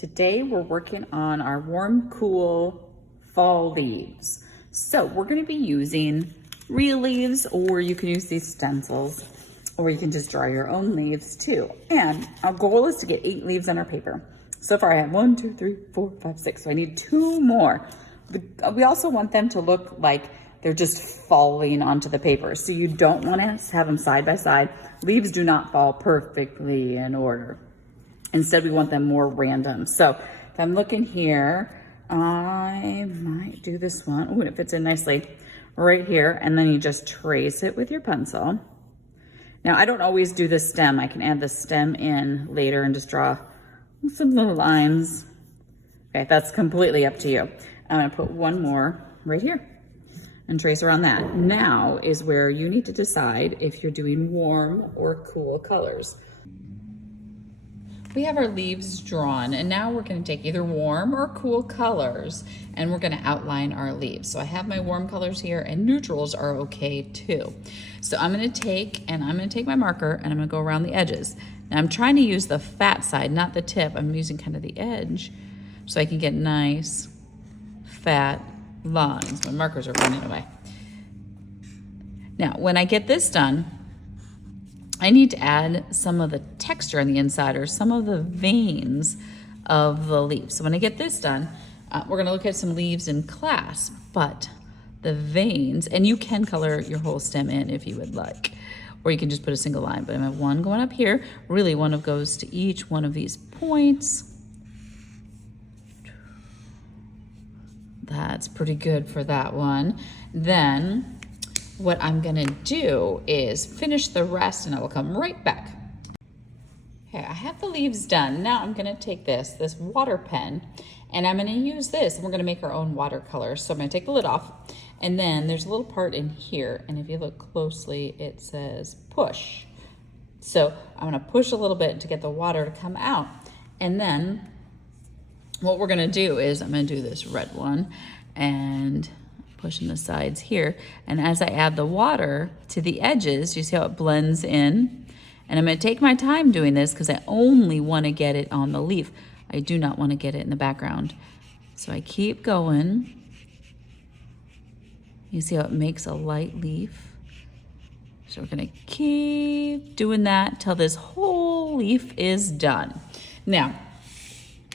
Today we're working on our warm, cool fall leaves. So we're going to be using real leaves, or you can use these stencils, or you can just draw your own leaves too. And our goal is to get 8 leaves on our paper. So far I have 1, 2, 3, 4, 5, 6. So I need 2 more. But we also want them to look like they're just falling onto the paper. So you don't want to have them side by side. Leaves do not fall perfectly in order. Instead, we want them more random. So if I'm looking here, I might do this one. Oh, it fits in nicely right here. And then you just trace it with your pencil. Now, I don't always do the stem. I can add the stem in later and just draw some little lines. Okay, that's completely up to you. I'm gonna put one more right here and trace around that. Now is where you need to decide if you're doing warm or cool colors. We have our leaves drawn, and now we're going to take either warm or cool colors, and we're going to outline our leaves. So I have my warm colors here, and neutrals are okay too. So I'm going to take my marker, and I'm going to go around the edges. Now I'm trying to use the fat side, not the tip. I'm using kind of the edge so I can get nice fat lines. My markers are running away. Now when I get this done, I need to add some of the texture on the inside, or some of the veins of the leaf. So when I get this done, we're gonna look at some leaves in class, but the veins, and you can color your whole stem in if you would like, or you can just put a single line, but I have one going up here. Really, one goes to each one of these points. That's pretty good for that one. Then, what I'm gonna do is finish the rest, and I will come right back. Okay, I have the leaves done. Now I'm gonna take this water pen, and I'm gonna use this, and we're gonna make our own watercolor. So I'm gonna take the lid off, and then there's a little part in here, and if you look closely, it says push. So I'm gonna push a little bit to get the water to come out. And then what we're gonna do is I'm gonna do this red one, and pushing the sides here, and as I add the water to the edges, you see how it blends in? And I'm going to take my time doing this because I only want to get it on the leaf. I do not want to get it in the background. So I keep going. You see how it makes a light leaf? So we're going to keep doing that till this whole leaf is done. Now,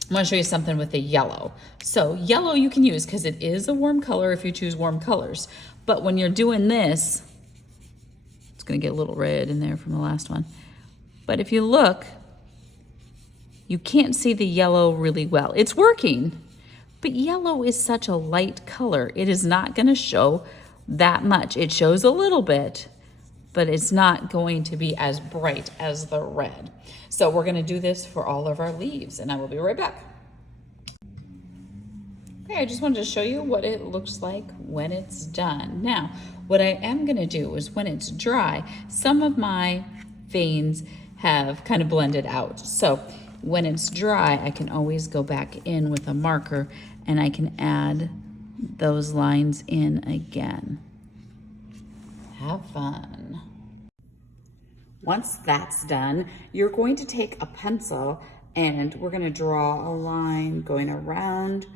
I want to show you something with the yellow. So yellow you can use because it is a warm color if you choose warm colors. But when you're doing this, it's going to get a little red in there from the last one. But if you look, you can't see the yellow really well. It's working, but yellow is such a light color. It is not going to show that much. It shows a little bit, but it's not going to be as bright as the red. So we're gonna do this for all of our leaves, and I will be right back. Okay, I just wanted to show you what it looks like when it's done. Now, what I am gonna do is when it's dry, some of my veins have kind of blended out. So when it's dry, I can always go back in with a marker, and I can add those lines in again. Have fun. Once that's done, you're going to take a pencil, and we're going to draw a line going around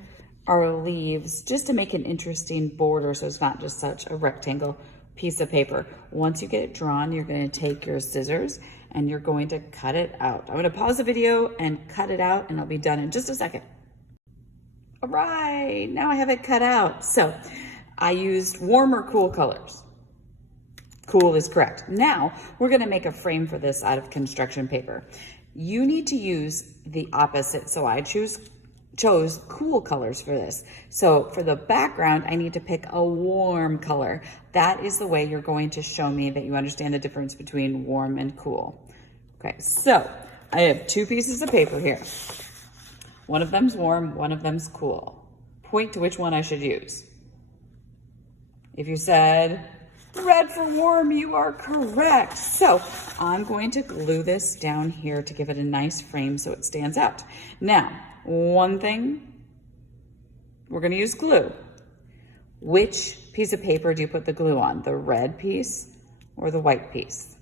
our leaves just to make an interesting border, so it's not just such a rectangle piece of paper. Once you get it drawn, you're going to take your scissors and you're going to cut it out. I'm going to pause the video and cut it out, and I'll be done in just a second. All right, now I have it cut out. So I used warm or cool colors. Cool is correct. Now we're going to make a frame for this out of construction paper. You need to use the opposite. So I chose cool colors for this. So for the background, I need to pick a warm color. That is the way you're going to show me that you understand the difference between warm and cool. Okay, so I have 2 pieces of paper here. One of them's warm, one of them's cool. Point to which one I should use. If you said red for warm, you are correct. So I'm going to glue this down here to give it a nice frame so it stands out. Now, one thing, we're going to use glue. Which piece of paper do you put the glue on? The red piece or the white piece?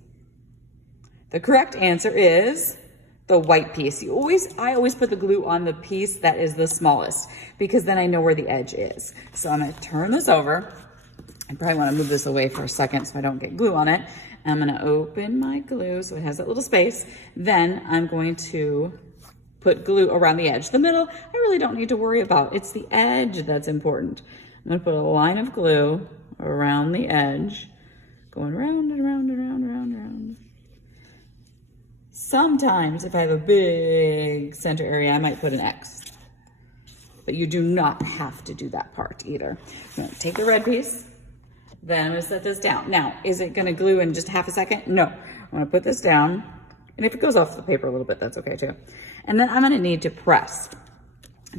The correct answer is the white piece. I always put the glue on the piece that is the smallest because then I know where the edge is. So I'm gonna turn this over. I probably wanna move this away for a second so I don't get glue on it. I'm gonna open my glue so it has that little space. Then I'm going to put glue around the edge. The middle, I really don't need to worry about. It's the edge that's important. I'm gonna put a line of glue around the edge, going round and round and round and round and round. Sometimes if I have a big center area, I might put an X, but you do not have to do that part either. I'm gonna take the red piece, then I'm gonna set this down. Now, is it gonna glue in just half a second? No, I'm gonna put this down, and if it goes off the paper a little bit, that's okay too. And then I'm gonna need to press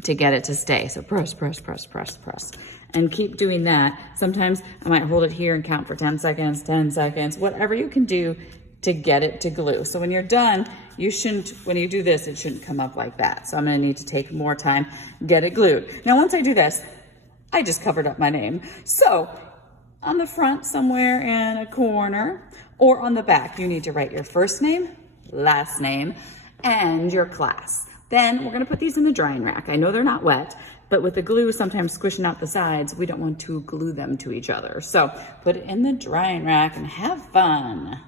to get it to stay. So press, press, press, press, press. And keep doing that. Sometimes I might hold it here and count for 10 seconds, whatever you can do to get it to glue. So when you're done, you shouldn't, when you do this, it shouldn't come up like that. So I'm gonna need to take more time, get it glued. Now, once I do this, I just covered up my name. So on the front somewhere in a corner or on the back, you need to write your first name, last name, and your class. Then we're gonna put these in the drying rack. I know they're not wet, but with the glue sometimes squishing out the sides, we don't want to glue them to each other. So put it in the drying rack and have fun.